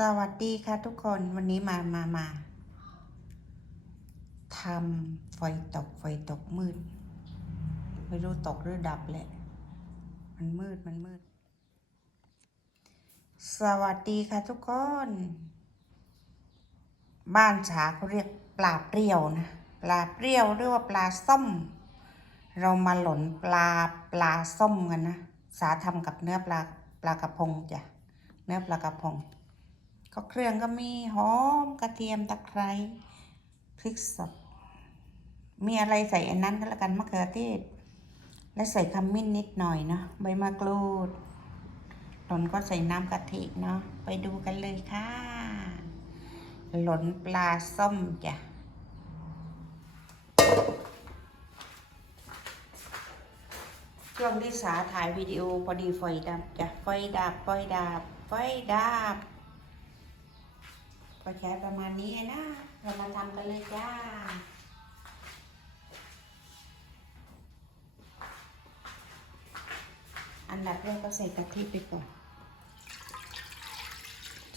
สวัสดีค่ะทุกคนวันนี้มามามาทำไฟตกไฟตกมืด ไม่รู้ตกหรือดับแหละ มันมืดมันมืด สวัสดีค่ะทุกคน บ้านฉาเขาเรียกปลาเปรี้ยวนะ ปลาเปรี้ยวหรือว่าปลาส้ม เรามาหล่นปลาปลาส้มกันนะ สาทำกับเนื้อปลาปลากระพงจ้ะเนื้อปลากระพง ก็เครื่องก็มีหอมกระเทียมตะไคร้พริกสด มีอะไรใส่อันนั้นก็แล้วกันมะเขือเทศ และใส่ขมิ้นนิดหน่อยเนาะใบมะกรูดหล่นก็ใส่น้ำกะทิเนาะไปดูกันเลยค่ะ หล่นปลาส้มจ้ะช่วงที่สาถ่ายวิดีโอพอดีไฟดับจ้ะไฟดับไฟดับไฟดับ ก็ใช้ประมาณนี้นะ เรามาทำกันเลยจ้า อันดับแรกก็ใส่กะทิไปก่อน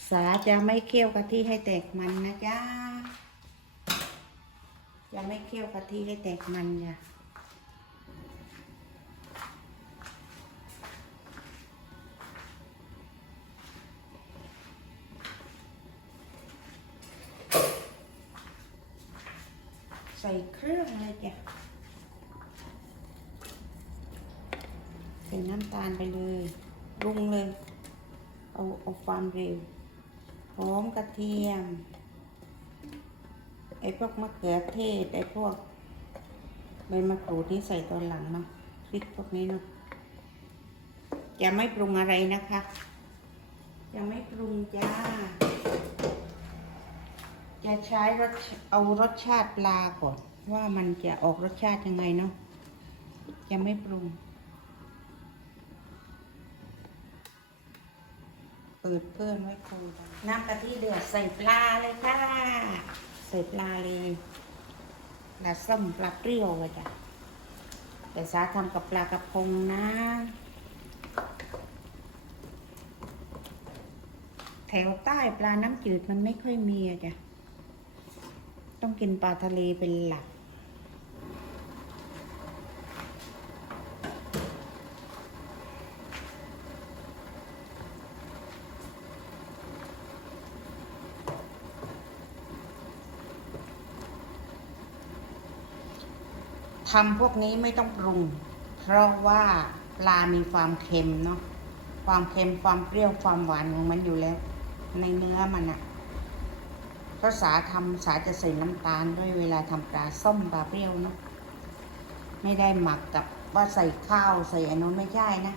สาจะไม่เคี่ยวกะทิให้แตกมันนะจ้า จะไม่เคี่ยวกะทิให้แตกมันจ้ะ ส่เครื่องเลยจ้ะใส่น้ำตาลไปเลยรุงเลย เอาเอาความเร็วหอมกระเทียม ไอ้พวกมะเขือเทศ ไอ้พวกใบมะกรูดนี่ใส่ตอนหลังเนาะพริกพวกนี้เนาะจะไม่ปรุงอะไรนะคะจะไม่ปรุงจ้า จะใช้รสเอารสชาติปลาก่อน ว่ามันจะออกรสชาติยังไงเนาะจะไม่ปรุง เปิดเพื่อนไว้คุยกันน้ำกะทิเดือดใส่ปลาเลยค่ะ ใส่ปลาเลยปลาส้มปลาเปรี้ยวเลยจ้ะแต่สาทำกับปลากระพงนะแถวใต้ปลาน้ำจืดมันไม่ค่อยมีอะจ้ะ ต้องกินปลาทะเลเป็นหลัก ทำพวกนี้ไม่ต้องปรุง เพราะว่าปลามีความเค็มเนาะ ความเค็มความเปรี้ยวความหวานของมันอยู่แล้ว ในเนื้อมันอะ เพราะสาทำสาจะใส่น้ำตาลด้วยเวลาทำปลาส้มปลาเปรี้ยวนะไม่ได้หมักกับว่าใส่ข้าวใส่อันนู้นไม่ใช่นะ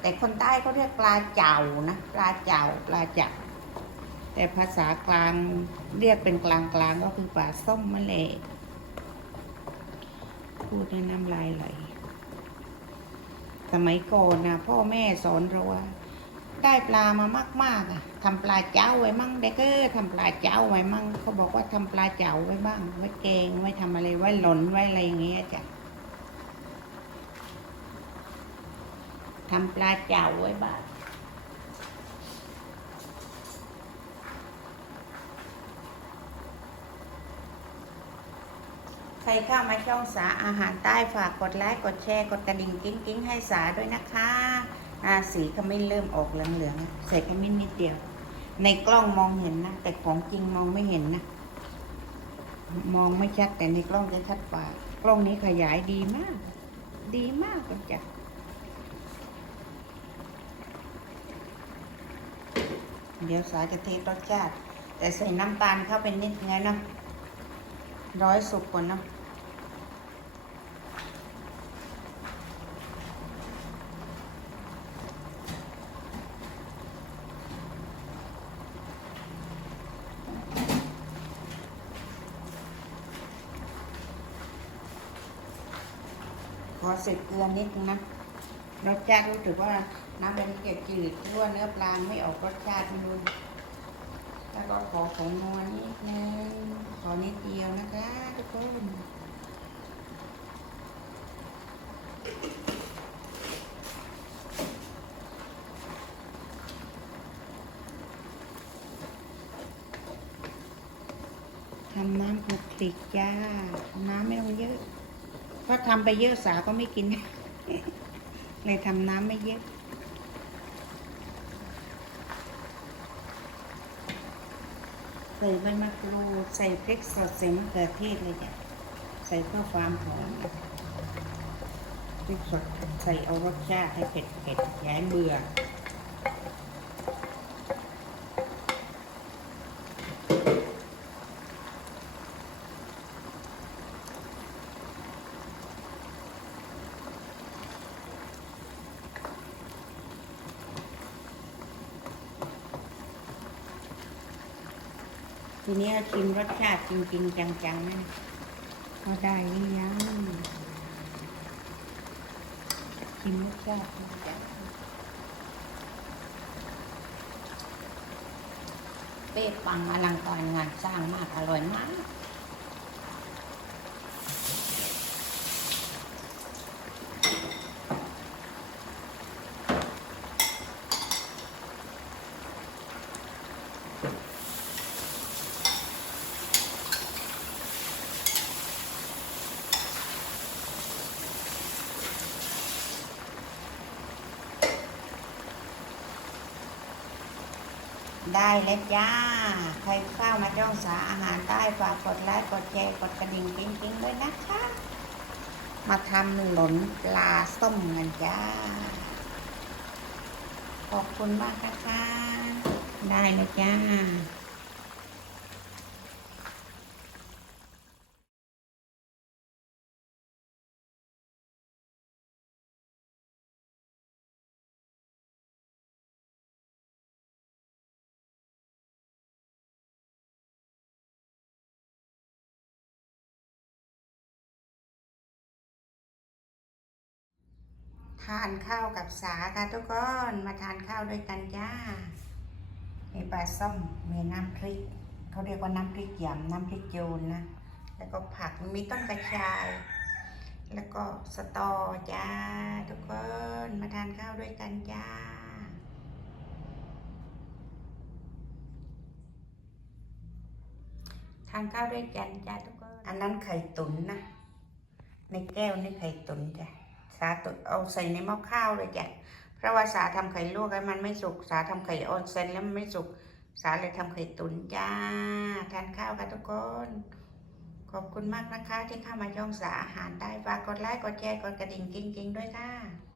แต่คนใต้เขาเรียกปลาเจ่านะปลาเจ่าปลาจับแต่ภาษากลางเรียกเป็นกลางกลางก็คือปลาส้มมะเละพูดในน้ำลายไหลสมัยก่อนนะพ่อแม่สอนเราว่า ได้ปลามามากๆอะทำปลาเจ้าไว้มั่งเด็กเออทำปลาเจ้าไว้มั่งเขาบอกว่าทำปลาเจ้าไว้บ้างไว้แกงไว้ทำอะไรไว้หล่นไว้อะไรอย่างเงี้ยจ้ะทำปลาเจ้าไว้บ้างใครเข้ามาช่องสาอาหารใต้ฝากกดไลค์กดแชร์กดกระดิ่งกิ้งกิ้งให้สาด้วยนะคะาสีขมิ้นเริ่มออกเหลืองๆใส่ขมิ้นนิดเดียว ในกล้องมองเห็นนะ แต่ของจริงมองไม่เห็นนะ มองไม่ชัดแต่ในกล้องจะชัดกว่า กล้องนี้ขยายดีมาก ดีมากกันจ้ะเดี๋ยวสาจะเทสรสชาติ แต่ใส่น้ำตาลเข้าไปนิดไงเนาะร้อยสุกก่อนเนาะ ข อเสร็จเกลือนิดนึงนะ รสชาติรู้สึกว่าน้ำเป็นเกล็ดจืดหรือว่าเนื้อปลาไม่ออกรสชาติไม่รู้แล้วก็ขอของนวนิดนึง ขอนิดเดียวนะคะทุกคนทำน้ำคลุกคลิกจ้า น้ำไม่ต้องเยอะ เพราะทำไปเยอะสาก็ไม่กิน เลยทำน้ำไม่เยอะใส่ใบมะกรูดใส่พริกสดใส่มะเขือเทศเลยจ้ะใส่เพื่อความหอมพริกสดใส่เอารสชาติให้เผ็ดเผ็ดๆย่าให้เบื่อ ทีนี้ชิมรสชาติจริง ๆ จังๆนะพอได้หรือยังชิมรสชาติจังเป๊ะปังอลังการงานสร้างมากอร่อยมาก ได้แล้วจ้า ใครเข้ามาจ้องสาอาหารใต้ฝากกดไลค์กดแชร์กดกระดิ่งจริงๆด้วยนะคะ มาทำหลนปลาส้มกันจ้า ขอบคุณมากนะคะ ได้เลยจ้า ทานข้าวกับสาค่ะทุกคนมาทานข้าวด้วยกันจ้ามีปลาส้มมีน้ำพริกเขาเรียกว่าน้ำพริกหยำน้ำพริกโยนนะแล้วก็ผักมีต้นกระชาย แล้วก็สตอจ้าทุกคนมาทานข้าวด้วยกันจ้าทานข้าวด้วยกันจ้าทุกคนอันนั้นไข่ตุ๋นนะในแก้วนี่ไข่ตุ๋นจ้ะ สาตุเอาใส่ในหม้อข้าวเลยจ้ะเพราะว่าสาทำไข่ลวกให้มันไม่สุก สาทำไข่ออนเซนแล้วมันไม่สุก สาเลยทำไข่ตุ๋นจ้า ทานข้าวกันทุกคน ขอบคุณมากนะคะที่เข้ามาย่องสาอาหารได้ฝากกดไลค์กดแชร์กดกระดิ่งจริงๆด้วยค่ะ